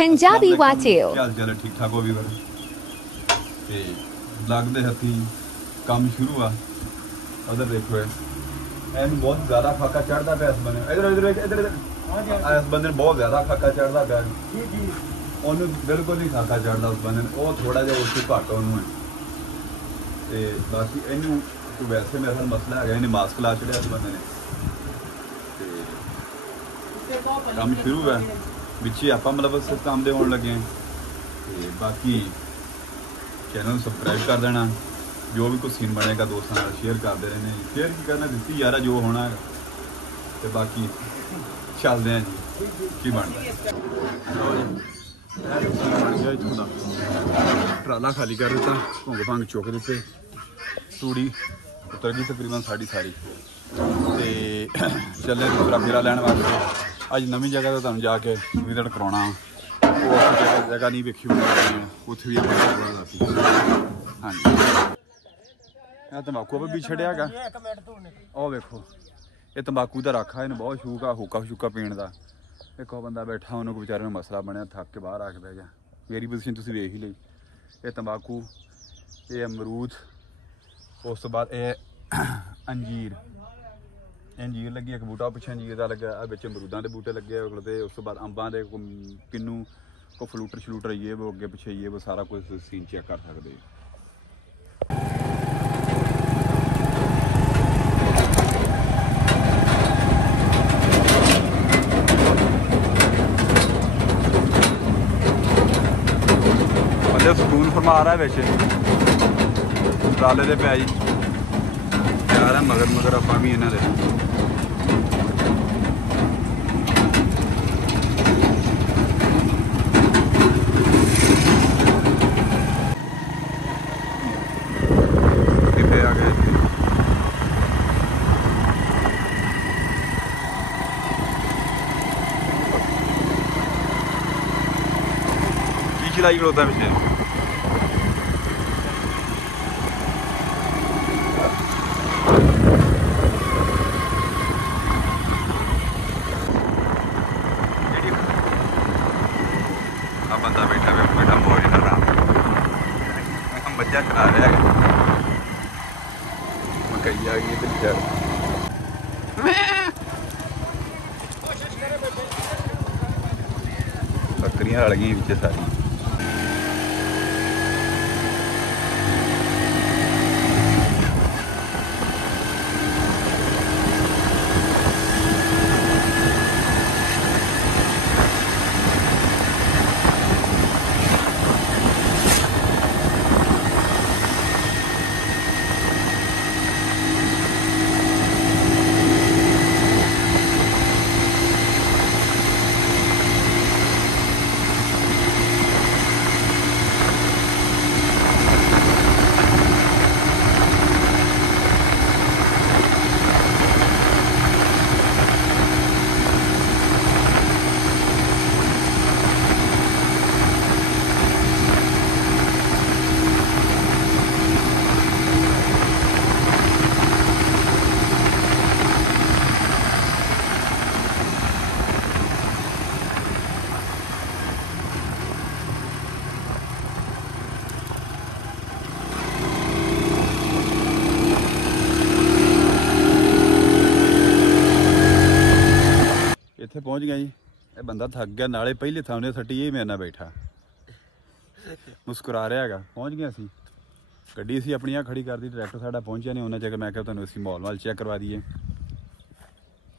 Punjabi Wattu. हाल चाल ठीक ठाक हो भी फिर ते लगते हथी काम शुरू आ उधर देखो एन बहुत ज़्यादा फाका चढ़ता पे इस बंदे इधर इधर इधर इस बंदे बहुत ज़्यादा फाका चढ़ता पे ਉਹਨੂੰ ਬਿਲਕੁਲ ਨਹੀਂ ਖਾਕਾ ਚੜਦਾ ਉਸ ਬੰਦੇ ਨੂੰ ਉਹ ਥੋੜਾ ਜਿਹਾ ਉਸ ਤੋਂ ਘੱਟ ਉਹਨੂੰ ਹੈ ਤੇ ਬਾਕੀ ਇਹਨੂੰ ਵੈਸੇ ਮੇਰਾ ਖਿਆਲ ਮਸਲਾ ਹੈਗਾ ਇਹਨੇ ਮਾਸਕ ਲਾ ਛੜਿਆ ਇਸ ਬੰਦੇ ਨੇ ਤੇ ਕੰਮ ਸ਼ੁਰੂ ਹੈ ਵਿੱਚ ਹੀ ਆਪਾਂ ਮਤਲਬ ਇਸ ਕੰਮ ਦੇ ਹੋਣ ਲੱਗੇ ਹਾਂ ਤੇ ਬਾਕੀ ਚੈਨਲ ਨੂੰ ਸਬਸਕ੍ਰਾਈਬ ਕਰ ਦੇਣਾ ਜੋ ਵੀ ਕੋਈ ਸੀਨ ਬਣੇਗਾ ਦੋਸਤਾਂ ਨਾਲ ਸ਼ੇਅਰ ਕਰਦੇ ਰਹਿੰਦੇ ਸ਼ੇਅਰ ਕੀ ਕਰਨਾ ਦਿੱਤੀ ਯਾਰਾ ਜੋ ਹੋਣਾ ਹੈ ਤੇ ਬਾਕੀ ਚੱਲਦੇ ਹਾਂ ਜੀ ਕੀ ਬਣਦਾ ਲਓ ਜੀ ਇੱਥੋਂ ਦਾ ਟਰਾਲਾ ਖਾਲੀ ਕਰ ਦਿੱਤਾ ਭੁੰਗ ਭੰਗ ਚੁੱਕ ਦਿੱਤੇ ਤੂੜੀ ਉਤਰ ਗਈ ਤਕਰੀਬਨ ਸਾਰੀ ਤੇ ਚੱਲੇ ਦੂਸਰਾ ਫੇਰਾ ਲੈਣ ਵਾਸਤੇ ਅੱਜ ਨਵੀਂ ਜਗ੍ਹਾ ਤੇ ਤੁਹਾਨੂੰ ਜਾ ਕੇ ਵਿਜ਼ਿਟ ਕਰਾਉਣਾ ਉਹ ਜਗ੍ਹਾ ਨਹੀਂ ਵੇਖੀ ਹੋਣੀ ਉੱਥੇ ਵੀ ਆਪਾਂ ਸੀ ਹਾਂਜੀ ਇਹ ਤੰਬਾਕੂ ਵੀ ਛੱਡਿਆ ਹੈਗਾ ਉਹ ਵੇਖੋ ਇਹ ਤੰਬਾਕੂ ਦਾ ਰਾਖਾ ਇਹਨੂੰ ਬਹੁਤ ਸ਼ੌਕ ਆ ਹੁੱਕਾ ਸ਼ੁੱਕਾ ਪੀਣ ਦਾ एक बंदा बैठा उन्होंने बेचारे में मसला बनया थक के बाहर आके बह गया मेरी पोजीशन तुसीं वेख ही ली ये तंबाकू ये अमरूद उस तो बाद ये अंजीर लगी एक बूटा पिछे अंजीर का लगे बिच अमरूदा के बूटे लगे ते उस तो बाद अंबां दे किन्नू को फ्लूटर शलूटर ये वो अगे पिछे ये वो सारा कुछ सीन चेक कर सकते ਸਕੂਨ ਫਰਮਾ ਰਹਾ ਵਿੱਚ ਟਰਾਲੇ ਦੇ ਪਿਆ ਜੀ ਯਾਰ ਹੈ ਮਗਰ ਆਪਾਂ ਵੀ ਇਹਨਾਂ ਦੇ ਕਿੱਥੇ ਆ ਗਏ ਕੀ ਚਲਾਈ ਖਲੋਤਾ ਵਿੱਚ बंदा बैठा बैठा मौज कर रहा हम बच्चा चला रहा है मकई आ गई इधर बकरियां रल गई पीछे सारी ਇੱਥੇ ਪਹੁੰਚ ਗਿਆ ਜੀ ਇਹ ਬੰਦਾ ਥੱਕ ਗਿਆ ਨਾਲੇ ਪਹਿਲੇ ਥਾਂ ਨੇ ਸੱਟੀ ਇਹ ਮੇਰੇ ਨਾਲ ਬੈਠਾ ਮੁਸਕਰਾ ਰਿਹਾ ਹੈਗਾ ਪਹੁੰਚ ਗਿਆ ਸੀ ਗੱਡੀ ਅਸੀਂ ਆਪਣੀਆਂ ਖੜੀ ਕਰਦੀ ਡਾਇਰੈਕਟਰ ਸਾਡਾ ਪਹੁੰਚਿਆ ਨਹੀਂ ਉਹਨਾਂ ਜਗ੍ਹਾ ਮੈਂ ਕਿਹਾ ਤੁਹਾਨੂੰ ਅਸੀਂ ਮਾਲ ਚੈੱਕ ਕਰਵਾ ਦਈਏ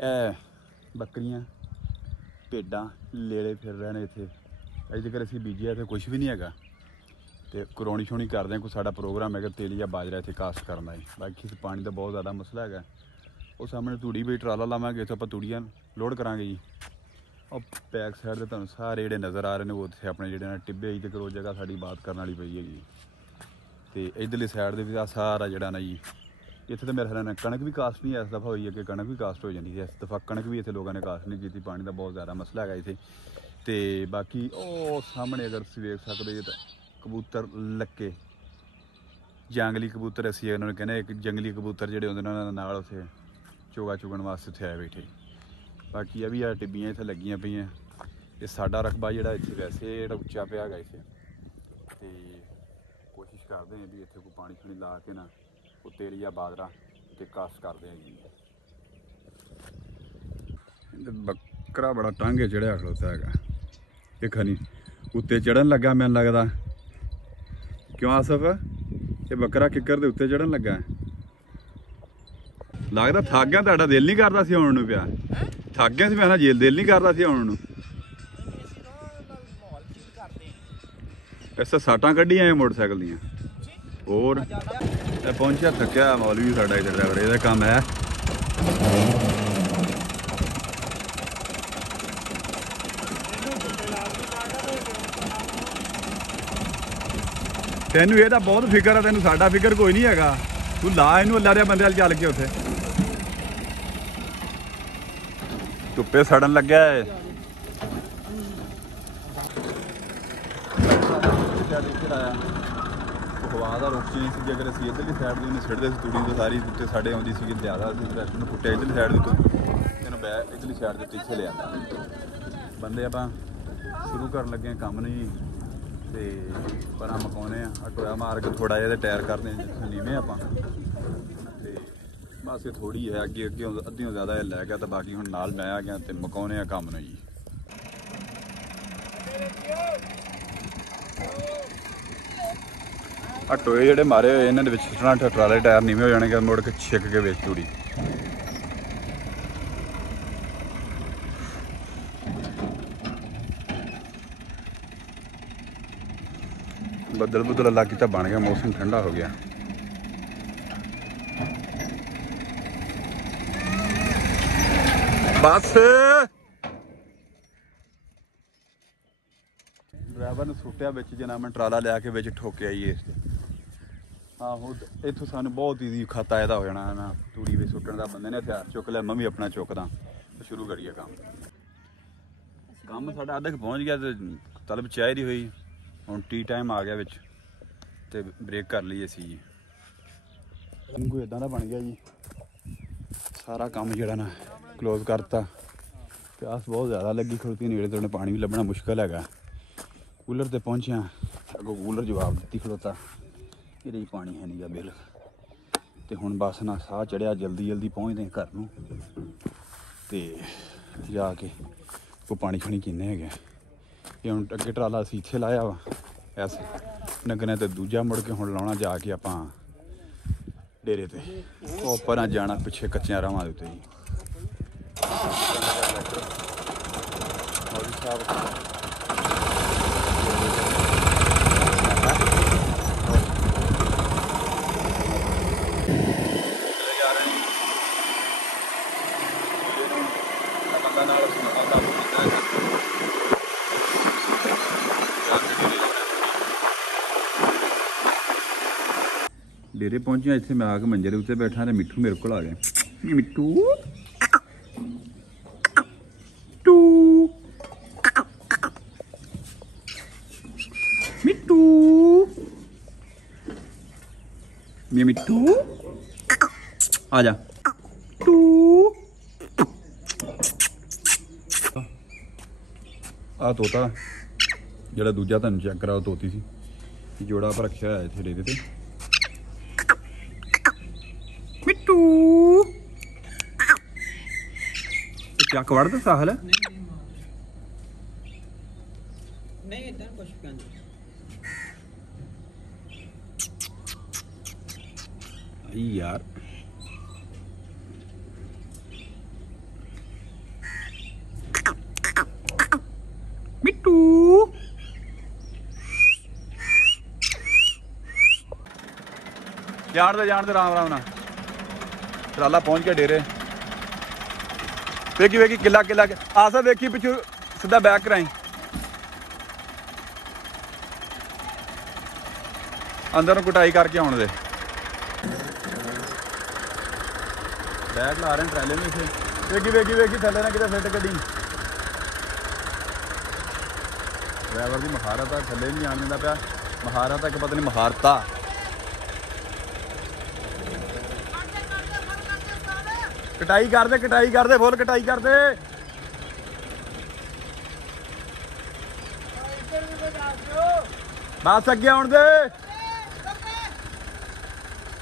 ਇਹ ਬੱਕਰੀਆਂ ਭੇਡਾਂ ਲੇਲੇ ਫਿਰ ਰਹੇ ਨੇ ਇੱਥੇ ਅਜੇ ਤੱਕ ਅਸੀਂ ਬੀਜਿਆ ਇੱਥੇ ਕੁਝ ਵੀ ਨਹੀਂ ਹੈਗਾ ਤੇ ਕਰੋਣੀ ਛੋਣੀ ਕਰਦੇ ਹਾਂ ਕੋਈ ਸਾਡਾ ਪ੍ਰੋਗਰਾਮ ਹੈਗਾ ਤੇਲੀ ਜਾਂ ਬਾਜਰਾ ਇੱਥੇ ਕਾਸਟ ਕਰਨਾ ਹੈ ਬਾਕੀ ਪਾਣੀ ਦਾ ਬਹੁਤ ਜ਼ਿਆਦਾ ਮਸਲਾ ਹੈਗਾ ਉਹ ਸਾਹਮਣੇ ਤੂੜੀ ਵੀ ਟਰਾਲਾ ਲਾਵਾਂਗੇ ਇੱਥੇ ਆਪਾਂ ਤੂੜੀਆਂ ਲੋਡ ਕਰਾਂਗੇ ਜੀ ਉਹ ਬੈਕ ਸਾਈਡ ਤੇ ਤੁਹਾਨੂੰ ਸਾਰੇ ਜਿਹੜੇ ਨਜ਼ਰ ਆ ਰਹੇ ਨੇ ਉੱਥੇ ਆਪਣੇ ਜਿਹੜੇ ਨਾ ਟਿੱਬੇ ਜੀ ਤੇ ਕਰੋ ਜਗ੍ਹਾ ਸਾਡੀ ਬਾਤ ਕਰਨ ਵਾਲੀ ਪਈ ਹੈਗੀ ਤੇ ਇਧਰਲੀ ਸਾਈਡ ਦੇ ਵੀ ਆ ਸਾਰਾ ਜਿਹੜਾ ਨਾ ਜੀ ਇੱਥੇ ਤਾਂ ਮੇਰੇ ਖਿਆਲ ਨਾਲ ਕਣਕ ਵੀ ਕਾਸਟ ਨਹੀਂ ਇਸ ਦਫਾ ਹੋਈ ਹੈ ਕਿ ਕਣਕ ਵੀ ਕਾਸਟ ਹੋ ਜਾਂਦੀ ਸੀ ਇਸ ਦਫਾ ਕਣਕ ਵੀ ਇੱਥੇ ਲੋਕਾਂ ਨੇ ਕਾਸਟ ਨਹੀਂ ਕੀਤੀ ਪਾਣੀ ਦਾ ਬਹੁਤ ਜ਼ਿਆਦਾ ਮਸਲਾ ਹੈਗਾ ਇੱਥੇ ਤੇ ਬਾਕੀ ਉਹ ਸਾਹਮਣੇ ਅਗਰ ਤੁਸੀਂ ਵੇਖ ਸਕਦੇ ਜੇ ਤਾਂ ਕਬੂਤਰ ਲੱਕੇ ਜੰਗਲੀ ਕਬੂਤਰ ਅਸੀਂ ਉਹਨਾਂ ਨੂੰ ਕਹਿੰਦੇ ਇੱਕ ਜੰਗਲੀ ਕਬੂਤਰ ਜਿਹੜੇ ਹੁੰਦੇ ਨੇ ਉਹਨਾਂ ਨਾਲ ਉੱਥੇ ਚੋਗਾ ਚੁਗਣ ਵਾਸਤੇ ਉੱਥੇ ਆਏ ਬੈਠੇ ਬਾਕੀ ਇਹ ਵੀ ਆ ਟਿੱਬੀਆਂ ਇੱਥੇ ਲੱਗੀਆਂ ਪਈਆਂ ਇਹ ਸਾਡਾ ਰਕਬਾ ਜਿਹੜਾ ਇੱਥੇ ਵੈਸੇ ਜਿਹੜਾ ਉੱਚਾ ਪਿਆ ਹੈਗਾ ਇੱਥੇ, ਤੇ ਕੋਸ਼ਿਸ਼ ਕਰਦੇ ਹਾਂ ਵੀ ਇੱਥੇ ਕੋਈ ਪਾਣੀ ਛਣੀ ਲਾ ਕੇ ਨਾ ਉੱਤੇ ਏਰੀਆ ਬਾਜਰਾ ਤੇ ਕਾਸ਼ ਕਰਦੇ ਹਾਂ ਜੀ। ਬੱਕਰਾ ਬੜਾ ਟਾਂਗੇ ਚੜਿਆ ਖਲੋਤਾ ਹੈਗਾ, ਇਹ ਖਨੀ ਉੱਤੇ ਚੜਨ ਲੱਗਾ ਮੈਨੂੰ ਲੱਗਦਾ। ਕਿਉਂ ਆਸਫ, ਇਹ ਬੱਕਰਾ ਕਿੱਕਰ ਦੇ ਉੱਤੇ ਚੜਨ ਲੱਗਾ? ਲੱਗਦਾ ਥੱਕ ਗਿਆ, ਤੁਹਾਡਾ ਦਿਲ ਨਹੀਂ ਕਰਦਾ ਸੀ ਆਉਣ ਨੂੰ ਪਿਆ? ਥੱਕ ਗਿਆ ਸੀ ਮੈਂ ਨਾ, ਦਿਲ ਨਹੀਂ ਕਰਦਾ ਸੀ ਆਉਣ ਨੂੰ? ਐਸਾ ਸਾਟਾਂ ਕੱਢੀਆਂ ਮੋਟਰਸਾਈਕਲ ਦੀਆਂ ਹੋਰ। ਇਹ ਪਹੁੰਚਿਆ ਥੱਕਿਆ ਮੌਲਵੀ ਸਾਡਾ ਇੱਧਰ ਡਰਾਈਵਰ, ਇਹਦਾ ਕੰਮ ਹੈ ਤੈਨੂੰ ਇਹਦਾ ਬਹੁਤ ਫਿਕਰ ਆ, ਤੈਨੂੰ ਸਾਡਾ ਫਿਕਰ ਕੋਈ ਨਹੀਂ ਹੈਗਾ। ਤੂੰ ਲਾ ਇਹਨੂੰ ਅੱਲਾ ਦੇ ਬੰਦੇ ਵੱਲ ਚੱਲ ਕੇ ਉੱਥੇ ਧੁੱਪੇ ਸੜਨ ਲੱਗਿਆ ਹੈ। ਹਵਾ ਦਾ ਰੁਕ ਨਹੀਂ ਸੀ, ਜੇ ਅਗਰ ਅਸੀਂ ਇੱਧਰਲੀ ਸਾਈਡ ਦੀ ਉਹਨੂੰ ਸਿੱਟਦੇ ਸੀ ਤੂੜੀ ਤੋਂ ਸਾਰੀ ਉੱਤੇ ਸਾਡੇ ਆਉਂਦੀ ਸੀ ਜ਼ਿਆਦਾ, ਅਸੀਂ ਟਰੈਕਟਰ ਨੂੰ ਪੁੱਟਿਆ ਇੱਧਰਲੀ ਸਾਈਡ ਦੇ ਤੋਂ, ਤੈਨੂੰ ਬੈ ਇੱਧਰਲੀ ਸਾਈਡ ਦੇ ਪਿੱਛੇ ਲਿਆਂਦਾ। ਬੰਦੇ ਆਪਾਂ ਸ਼ੁਰੂ ਕਰਨ ਲੱਗੇ ਕੰਮ ਨਹੀਂ ਤੇ ਪਰਾਂ ਮਕਾਉਣੇ ਆ, ਟੋਇਆ ਮਾਰ ਕੇ ਥੋੜ੍ਹਾ ਜਿਹਾ ਟਾਇਰ ਕਰਦੇ ਨੀਵੇਂ ਆਪਾਂ, ਤੇ ਬਸ ਇਹ ਥੋੜ੍ਹੀ ਹੈ ਅੱਗੇ ਅੱਗੇ ਅੱਧਿਓਂ ਜ਼ਿਆਦਾ ਇਹ ਲੈ ਗਿਆ, ਤਾਂ ਬਾਕੀ ਹੁਣ ਨਾਲ ਮੈਂ ਆ ਗਿਆ ਤੇ ਮਕਾਉਣੇ ਆ ਕੰਮ ਨੂੰ ਜੀ। ਆ ਟੋਏ ਜਿਹੜੇ ਮਾਰੇ ਹੋਏ ਇਹਨਾਂ ਦੇ ਵਿੱਚ ਸਿੱਟਣਾ, ਟਰਾਲੇ ਟਾਇਰ ਨੀਵੇਂ ਹੋ ਜਾਣਗੇ, ਮੁੜ ਕੇ ਛਿੱਕ ਕੇ ਵਿੱਚ ਤੂੜੀ। ਬੱਦਲ ਬੁੱਦਲ ਲੱਗ ਤਾਂ ਬਣ ਗਿਆ, ਮੌਸਮ ਠੰਡਾ ਹੋ ਗਿਆ। ਬਸ ਡਰਾਈਵਰ ਨੇ ਸੁੱਟਿਆ ਵਿੱਚ, ਜਨਾ ਮੈਂ ਟਰਾਲਾ ਲਿਆ ਕੇ ਵਿੱਚ ਠੋਕਿਆ ਜੀ ਇਸ। ਆਹੋ ਇੱਥੋਂ ਸਾਨੂੰ ਬਹੁਤ ਈਜ਼ੀ ਖਾਤਾ ਇਹਦਾ ਹੋ ਜਾਣਾ ਨਾ, ਤੂੜੀ ਵਿੱਚ ਸੁੱਟਣ ਦਾ। ਬੰਦੇ ਨੇ ਹਥਿਆਰ ਚੁੱਕ ਲਿਆ, ਮੈਂ ਵੀ ਆਪਣਾ ਚੁੱਕਦਾ, ਸ਼ੁਰੂ ਕਰੀਏ ਕੰਮ ਸਾਡਾ ਅੱਧਾ ਕੁ ਪਹੁੰਚ ਗਿਆ ਤੇ ਤਲਬ ਚਾਹੀਦੀ ਹੋਈ। ਹੁਣ ਟੀ ਟਾਈਮ ਆ ਗਿਆ ਵਿੱਚ ਤੇ ਬ੍ਰੇਕ ਕਰ ਲਈ ਅਸੀਂ ਜੀ। ਕੋਈ ਇਦਾਂ ਦਾ ਬਣ ਗਿਆ ਜੀ, ਸਾਰਾ ਕੰਮ ਜਿਹੜਾ ਨਾ ਕਲੋਜ਼ ਕਰਤਾ। ਪਿਆਸ ਬਹੁਤ ਜ਼ਿਆਦਾ ਲੱਗੀ, ਖਲੋਤੀ ਨੇੜੇ ਤੋਂ ਪਾਣੀ ਵੀ ਲੱਭਣਾ ਮੁਸ਼ਕਿਲ ਹੈਗਾ। ਕੂਲਰ ਤੇ ਪਹੁੰਚਿਆ, ਅੱਗੋਂ ਕੂਲਰ ਜਵਾਬ ਦਿੱਤੀ ਖਲੋਤਾ, ਇਹਦੇ 'ਚ ਪਾਣੀ ਹੈ ਨਹੀਂ ਗਾ ਬਿਲ। ਤੇ ਹੁਣ ਬਸ ਨਾ ਸਾਹ ਚੜਿਆ, ਜਲਦੀ ਜਲਦੀ ਪਹੁੰਚਦੇ ਘਰ ਨੂੰ ਤੇ ਜਾ ਕੇ ਕੋਈ ਪਾਣੀ ਛਣੀ ਕਿੰਨੇ ਹੈਗੇ। ਇਹ ਹੁਣ ਅੱਗੇ ਟਰਾਲਾ ਅਸੀਂ ਇੱਥੇ ਲਾਇਆ ਵਾ ਐਸ ਨਗਨੇ, ਤੇ ਦੂਜਾ ਮੁੜ ਕੇ ਹੁਣ ਲਾਉਣਾ ਜਾ ਕੇ ਆਪਾਂ ਡੇਰੇ ਤੇ। ਉਹ ਪਰਾਂ ਜਾਣਾ ਪਿੱਛੇ ਕੱਚਿਆਂ ਰਾਵਾਂ ਦੇ ਉੱਤੇ ਜੀ। ਡੇਰੇ ਪਹੁੰਚਿਆ, ਇੱਥੇ ਮੈਂ ਆ ਕੇ ਮੰਜੇ ਦੇ ਉੱਤੇ ਬੈਠਾ ਤੇ ਮਿੱਠੂ ਮੇਰੇ ਕੋਲ ਆ ਗਿਆ। ਮਿੱਠੂ ਮਿੱਠੂ ਮਿੱਠੂ ਆ ਜਾ ਟੂ। ਆ ਤੋਤਾ ਜਿਹੜਾ ਦੂਜਾ ਤੁਹਾਨੂੰ ਚੈੱਕ ਕਰਾ, ਉਹ ਤੋਤੀ ਸੀ, ਜੋੜਾ ਆਪਾਂ ਰੱਖਿਆ ਹੋਇਆ ਇੱਥੇ ਡੇਰੇ ਤੇ। ਮਿੱਟੂ ਚੱਕ ਵੜਦਾ ਸਾਹਿਲ? ਨਹੀਂ ਇਦਾਂ ਕੁਛ ਕਹਿੰਦੇ ਯਾਰ। ਮਿੱਟੂ ਜਾਣ ਦੇ ਰਾਮ ਰਾਮ ਨਾਲ। ਟਰਾਲਾ ਪਹੁੰਚ ਗਿਆ ਡੇਰੇ। ਵੇਖੀ ਵੇਖੀ ਕਿੱਲਾ ਕਿੱਲਾ ਆਸਾ ਵੇਖੀ, ਪਿੱਛੋਂ ਸਿੱਧਾ ਬੈਕ ਕਰਾਈ। ਅੰਦਰ ਨੂੰ ਕੁਟਾਈ ਕਰਕੇ ਆਉਣ ਦੇ। ਬੈਗ ਲਾ ਰਹੇ ਟਰਾਲੇ ਨੂੰ ਇੱਥੇ। ਵੇਖੀ ਵੇਖੀ ਵੇਖੀ ਥੱਲੇ ਨਾ ਕਿਤੇ ਫਿੱਟ ਗੱਡੀ। ਡਰਾਈਵਰ ਦੀ ਮਹਾਰਤ ਆ, ਥੱਲੇ ਨਹੀਂ ਆਉਣ ਦਿੰਦਾ ਪਿਆ। ਮਹਾਰਤ ਆ ਕਿ ਪਤਾ ਨਹੀਂ ਮਹਾਰਤਾ। ਕਟਾਈ ਕਰਦੇ ਫੁੱਲ ਕਟਾਈ ਕਰਦੇ। बस अगे आउण दे